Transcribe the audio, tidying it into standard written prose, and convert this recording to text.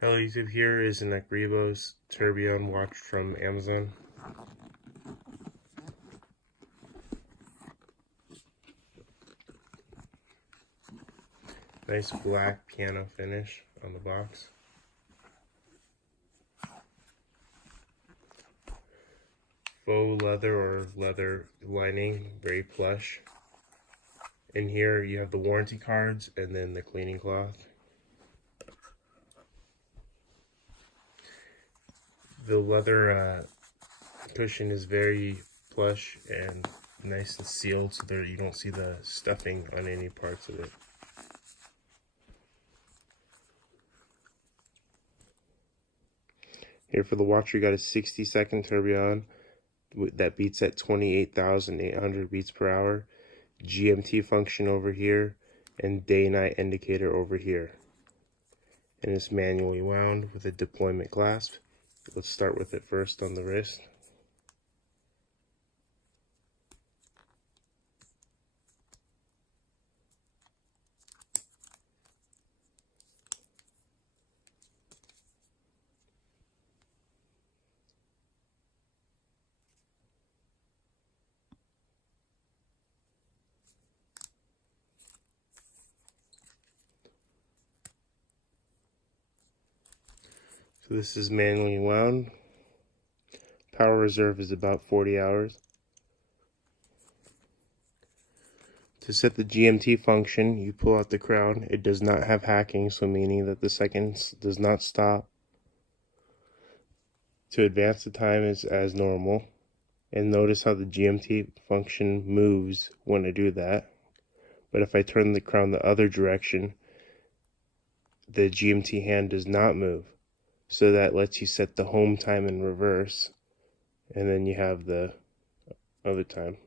Hello YouTube, here is an Akribos Tourbillion watch from Amazon. Nice black piano finish on the box. Faux leather or leather lining, very plush. In here you have the warranty cards and then the cleaning cloth. The leather cushion is very plush and nice and sealed so that you don't see the stuffing on any parts of it. Here for the watch, we got a 60-second tourbillon that beats at 28,800 beats per hour. GMT function over here, and day-night indicator over here. And it's manually wound with a deployment clasp. Let's start with it first on the wrist. So this is manually wound. Power reserve is about 40 hours. To set the GMT function, you pull out the crown. It does not have hacking, so meaning that the seconds does not stop. To advance the time is as normal. And notice how the GMT function moves when I do that. But if I turn the crown the other direction, the GMT hand does not move. So that lets you set the home time in reverse. And then you have the other time.